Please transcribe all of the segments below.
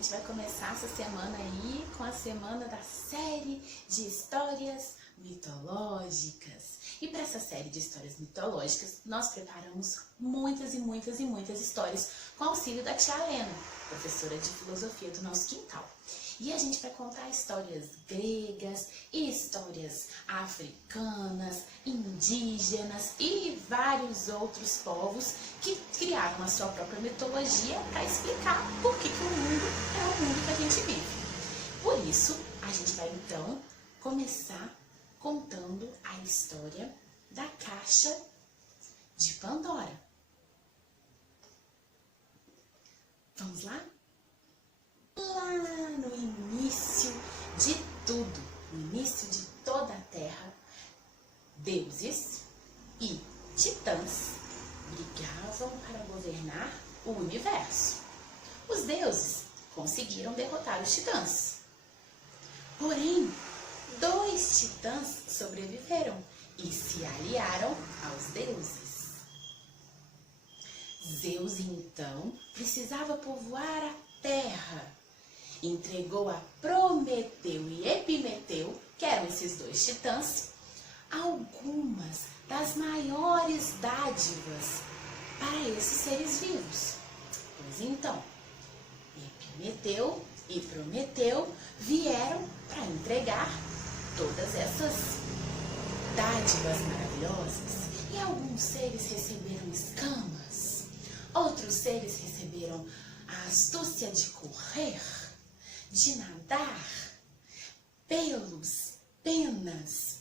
gente vai começar essa semana aí com a semana da série de histórias mitológicas. E para essa série de histórias mitológicas, nós preparamos muitas histórias com auxílio da tia Lena, professora de filosofia do nosso quintal. E a gente vai contar histórias gregas, histórias africanas, indígenas e vários outros povos que criaram a sua própria mitologia para explicar por que o mundo é o mundo que a gente vive. Por isso, a gente vai então começar contando a história da Caixa de Pandora. Vamos lá? Lá no início de tudo, no início de toda a Terra, deuses e titãs brigavam para governar o universo. Os deuses conseguiram derrotar os titãs. Porém, 2 titãs sobreviveram e se aliaram aos deuses. Zeus, então, precisava povoar a Terra. Entregou a Prometeu e Epimeteu, que eram esses 2 titãs, algumas das maiores dádivas para esses seres vivos. Pois então, Epimeteu e Prometeu vieram para entregar todas essas dádivas maravilhosas. E alguns seres receberam escamas, outros seres receberam a astúcia de correr, de nadar, pelos, penas.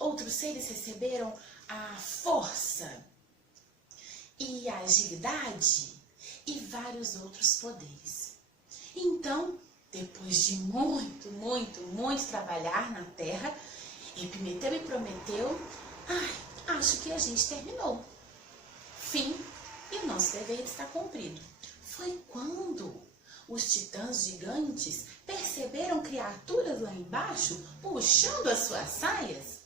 Outros seres receberam a força e a agilidade e vários outros poderes. Então, depois de muito trabalhar na Terra, Epimeteu e Prometeu, acho que a gente terminou. Fim, e o nosso dever está cumprido. Foi quando os titãs gigantes perceberam criaturas lá embaixo puxando as suas saias.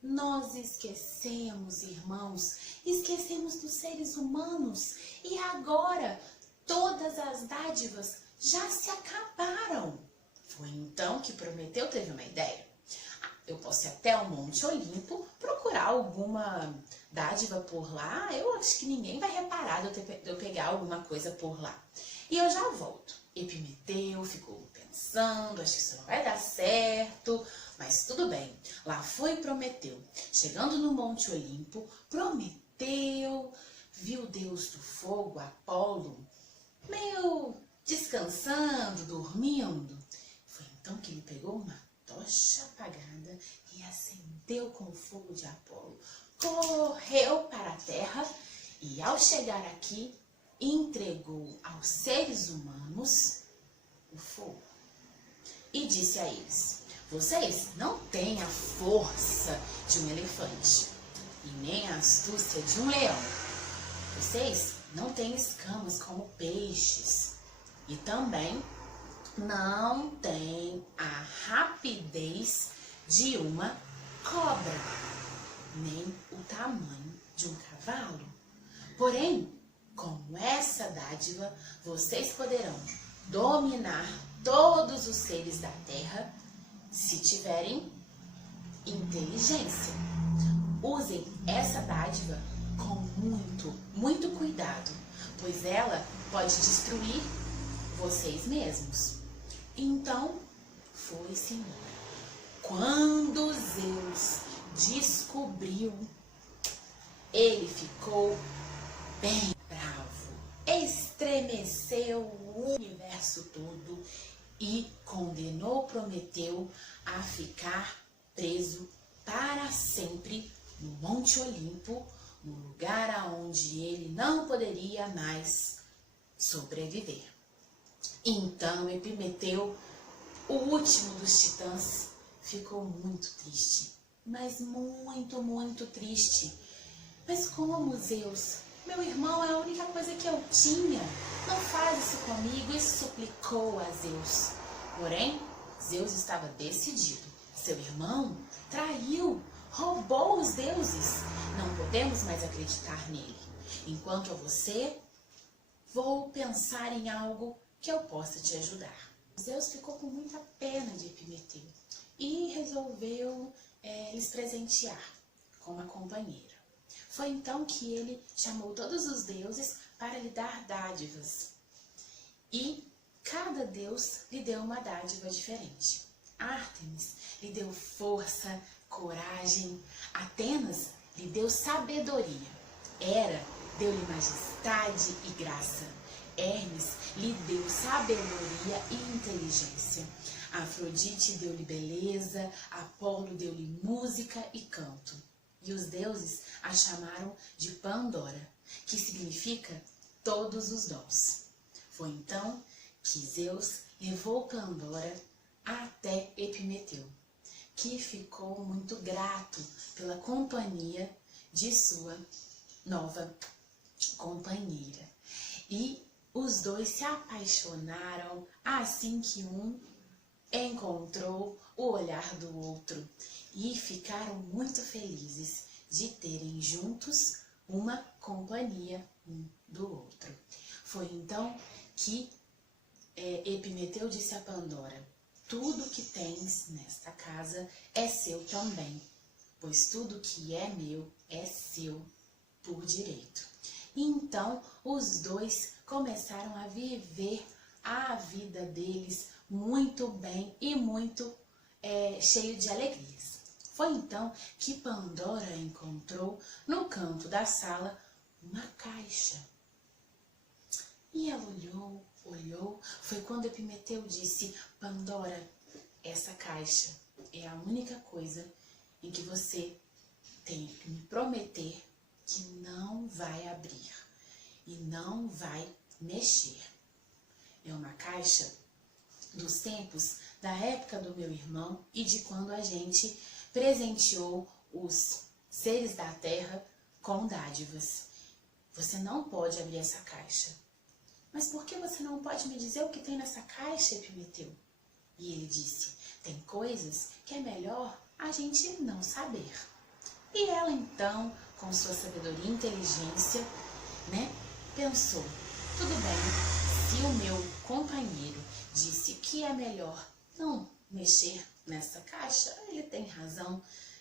Nós esquecemos, irmãos, esquecemos dos seres humanos e agora todas as dádivas já se acabaram. Foi então que Prometeu teve uma ideia. Eu posso ir até o Monte Olimpo procurar alguma dádiva por lá. Eu acho que ninguém vai reparar de eu pegar alguma coisa por lá. E eu já volto. Epimeteu ficou pensando, acho que isso não vai dar certo, mas tudo bem. Lá foi Prometeu. Chegando no Monte Olimpo, Prometeu viu o deus do fogo, Apolo, meio descansando, dormindo. Foi então que ele pegou uma tocha apagada e acendeu com o fogo de Apolo. Correu para a terra e, ao chegar aqui, entregou aos seres humanos o fogo. E disse a eles: vocês não têm a força de um elefante e nem a astúcia de um leão. Vocês não têm escamas como peixes e também não têm a rapidez de uma cobra, nem o tamanho de um cavalo. Porém, com essa dádiva, vocês poderão dominar todos os seres da terra se tiverem inteligência. Usem essa dádiva com muito cuidado, pois ela pode destruir vocês mesmos. Então, foi-se embora. Quando Zeus descobriu, ele ficou bem bravo, estremeceu o universo todo e condenou Prometeu a ficar preso para sempre no Monte Olimpo, no lugar aonde ele não poderia mais sobreviver. Então Epimeteu, o último dos titãs, ficou muito triste, mas muito triste. Mas como, Zeus? Meu irmão é a única coisa que eu tinha. Não faz isso comigo, e suplicou a Zeus. Porém, Zeus estava decidido. Seu irmão traiu, roubou os deuses. Não podemos mais acreditar nele. Enquanto a você, vou pensar em algo que eu possa te ajudar. Zeus ficou com muita pena de Epimeteu e resolveu lhes presentear com uma companheira. Foi então que ele chamou todos os deuses para lhe dar dádivas. E cada deus lhe deu uma dádiva diferente. Ártemis lhe deu força, coragem. Atenas lhe deu sabedoria. Hera deu-lhe majestade e graça. Hermes lhe deu sabedoria e inteligência. Afrodite deu-lhe beleza. Apolo deu-lhe música e canto. E os deuses a chamaram de Pandora, que significa todos os dons. Foi então que Zeus levou Pandora até Epimeteu, que ficou muito grato pela companhia de sua nova companheira. E os dois se apaixonaram assim que um encontrou o olhar do outro e ficaram muito felizes de terem juntos uma companhia um do outro. Foi então que Epimeteu disse a Pandora: tudo que tens nesta casa é seu também, pois tudo que é meu é seu por direito. E então os dois começaram a viver a vida deles muito bem e muito cheio de alegrias. Foi então que Pandora encontrou no canto da sala uma caixa. E ela olhou, foi quando Epimeteu disse: Pandora, essa caixa é a única coisa em que você tem que me prometer que não vai abrir e não vai mexer. É uma caixa dos tempos da época do meu irmão e de quando a gente presenteou os seres da terra com dádivas. Você não pode abrir essa caixa. Mas por que você não pode me dizer o que tem nessa caixa, Epimeteu? E ele disse: tem coisas que é melhor a gente não saber. E ela então, com sua sabedoria e inteligência, pensou: tudo bem, se o meu companheiro disse que é melhor não mexer nessa caixa, ele tem razão,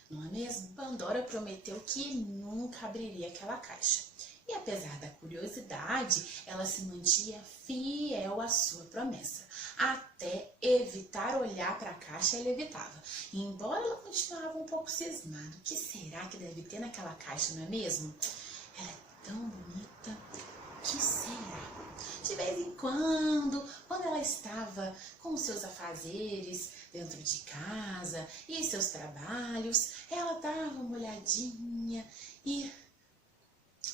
não é mesmo? Pandora prometeu que nunca abriria aquela caixa. E apesar da curiosidade, ela se mantinha fiel à sua promessa. Até evitar olhar para a caixa, ela evitava. E embora ela continuava um pouco cismada, o que será que deve ter naquela caixa, não é mesmo? Ela é tão bonita, o que será? De vez em quando ela estava com os seus afazeres dentro de casa e seus trabalhos, ela dava uma olhadinha e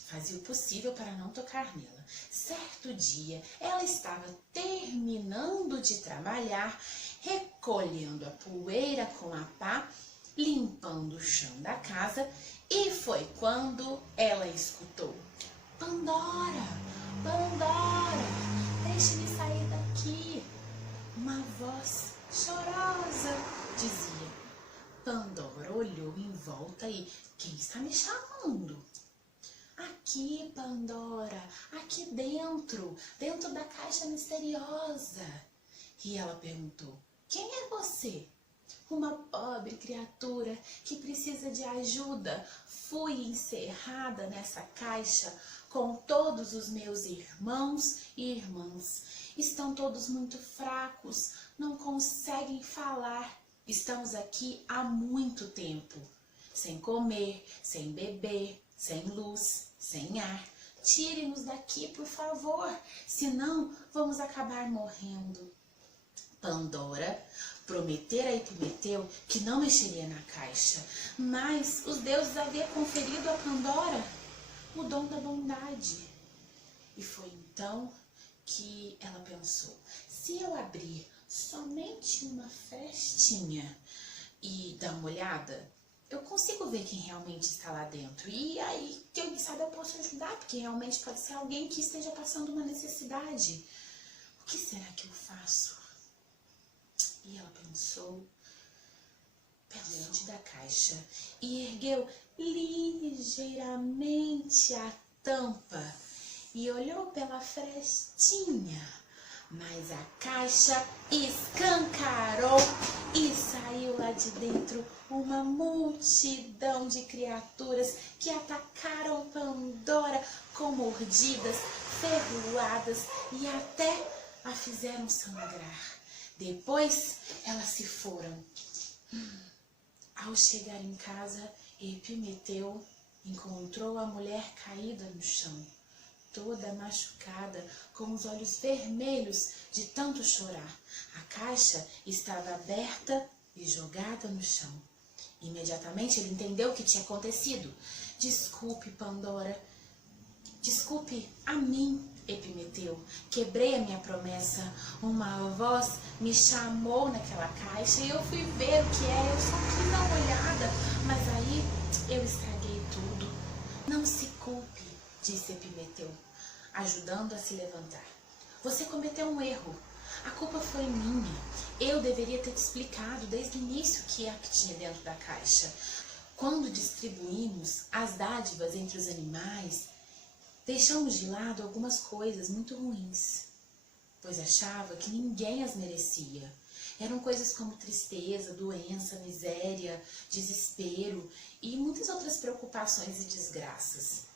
fazia o possível para não tocar nela. Certo dia, ela estava terminando de trabalhar, recolhendo a poeira com a pá, limpando o chão da casa, e foi quando ela escutou: Pandora, Pandora, deixe-me sair daqui. Uma voz chorosa dizia. Pandora olhou em volta e: quem está me chamando? Aqui, Pandora, aqui dentro da caixa misteriosa. E ela perguntou: quem é você? Uma pobre criatura que precisa de ajuda. Fui encerrada nessa caixa com todos os meus irmãos e irmãs. Estão todos muito fracos, não conseguem falar. Estamos aqui há muito tempo, sem comer, sem beber, sem luz, sem ar. Tire-nos daqui, por favor, senão vamos acabar morrendo. Pandora prometera a Epimeteu que não mexeria na caixa, mas os deuses haviam conferido a Pandora o dom da bondade. E foi então que ela pensou: se eu abrir somente uma frestinha e dar uma olhada, eu consigo ver quem realmente está lá dentro. E aí, quem sabe eu posso ajudar, porque realmente pode ser alguém que esteja passando uma necessidade. O que será que eu faço? E ela pensou diante da caixa e ergueu ligeiramente a tampa. e olhou pela frestinha, mas a caixa escancarou e saiu lá de dentro uma multidão de criaturas que atacaram Pandora com mordidas, ferroadas e até a fizeram sangrar. Depois elas se foram. Ao chegar em casa, Epimeteu encontrou a mulher caída no chão, toda machucada, com os olhos vermelhos de tanto chorar. A caixa estava aberta e jogada no chão. Imediatamente ele entendeu o que tinha acontecido. Desculpe, Pandora. Desculpe a mim, Epimeteu. Quebrei a minha promessa. Uma voz me chamou naquela caixa e eu fui ver o que é. Eu só quis dar uma olhada, mas aí eu estraguei tudo. Não se culpe, disse Epimeteu, ajudando a se levantar. Você cometeu um erro. A culpa foi minha. Eu deveria ter te explicado desde o início o que é que tinha dentro da caixa. Quando distribuímos as dádivas entre os animais, deixamos de lado algumas coisas muito ruins, pois achava que ninguém as merecia. Eram coisas como tristeza, doença, miséria, desespero e muitas outras preocupações e desgraças.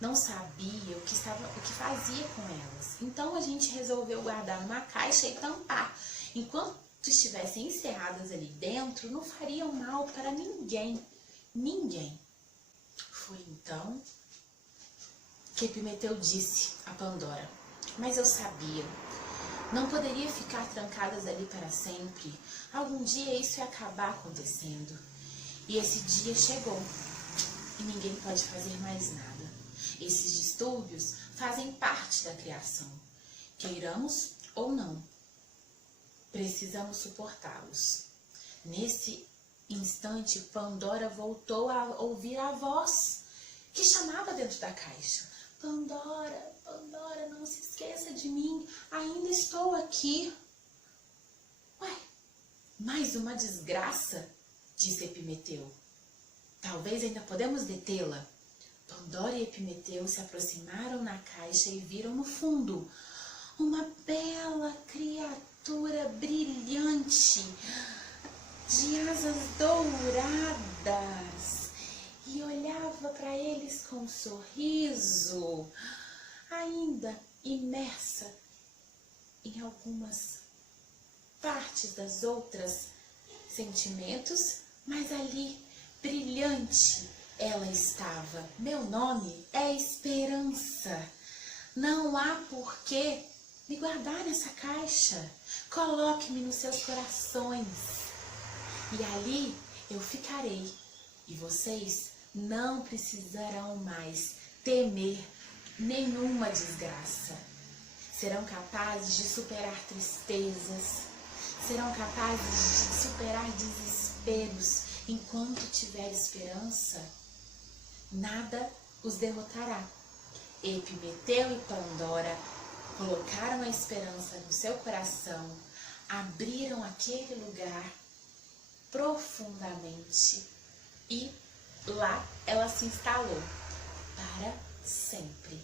Não sabia o que fazia com elas. Então a gente resolveu guardar numa caixa e tampar. Enquanto estivessem encerradas ali dentro, não fariam mal para ninguém. Ninguém. Foi então que Epimeteu disse a Pandora: mas eu sabia, não poderia ficar trancadas ali para sempre. Algum dia isso ia acabar acontecendo. E esse dia chegou e ninguém pode fazer mais nada. Esses distúrbios fazem parte da criação, queiramos ou não. Precisamos suportá-los. Nesse instante, Pandora voltou a ouvir a voz que chamava dentro da caixa. Pandora, Pandora, não se esqueça de mim, ainda estou aqui. Ué, mais uma desgraça, disse Epimeteu. Talvez ainda podemos detê-la. Pandora e Epimeteu se aproximaram na caixa e viram no fundo uma bela criatura brilhante, de asas douradas, e olhava para eles com um sorriso, ainda imersa em algumas partes das outras sentimentos, mas ali, brilhante, ela estava. Meu nome é Esperança. Não há por que me guardar nessa caixa. Coloque-me nos seus corações. E ali eu ficarei. E vocês não precisarão mais temer nenhuma desgraça. Serão capazes de superar tristezas. Serão capazes de superar desesperos. Enquanto tiver esperança, nada os derrotará. Epimeteu e Pandora colocaram a esperança no seu coração, abriram aquele lugar profundamente e lá ela se instalou para sempre.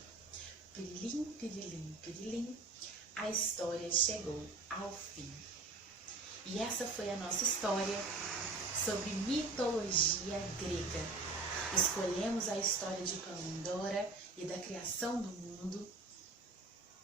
Pirilim, pirilim, pirilim, a história chegou ao fim. E essa foi a nossa história sobre mitologia grega. Escolhemos a história de Pandora e da criação do mundo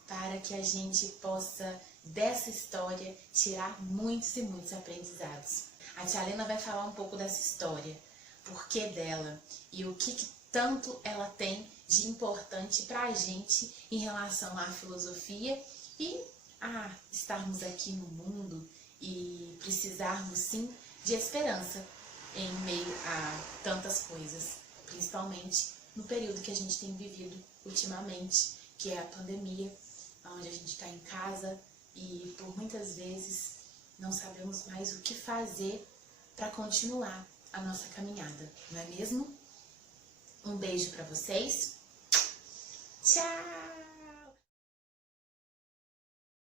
para que a gente possa, dessa história, tirar muitos e muitos aprendizados. A tia Lena vai falar um pouco dessa história, porquê dela e o que tanto ela tem de importante para a gente em relação à filosofia e a estarmos aqui no mundo e precisarmos sim de esperança em meio a tantas coisas, principalmente no período que a gente tem vivido ultimamente, que é a pandemia, onde a gente está em casa e por muitas vezes não sabemos mais o que fazer para continuar a nossa caminhada, não é mesmo? Um beijo para vocês. Tchau!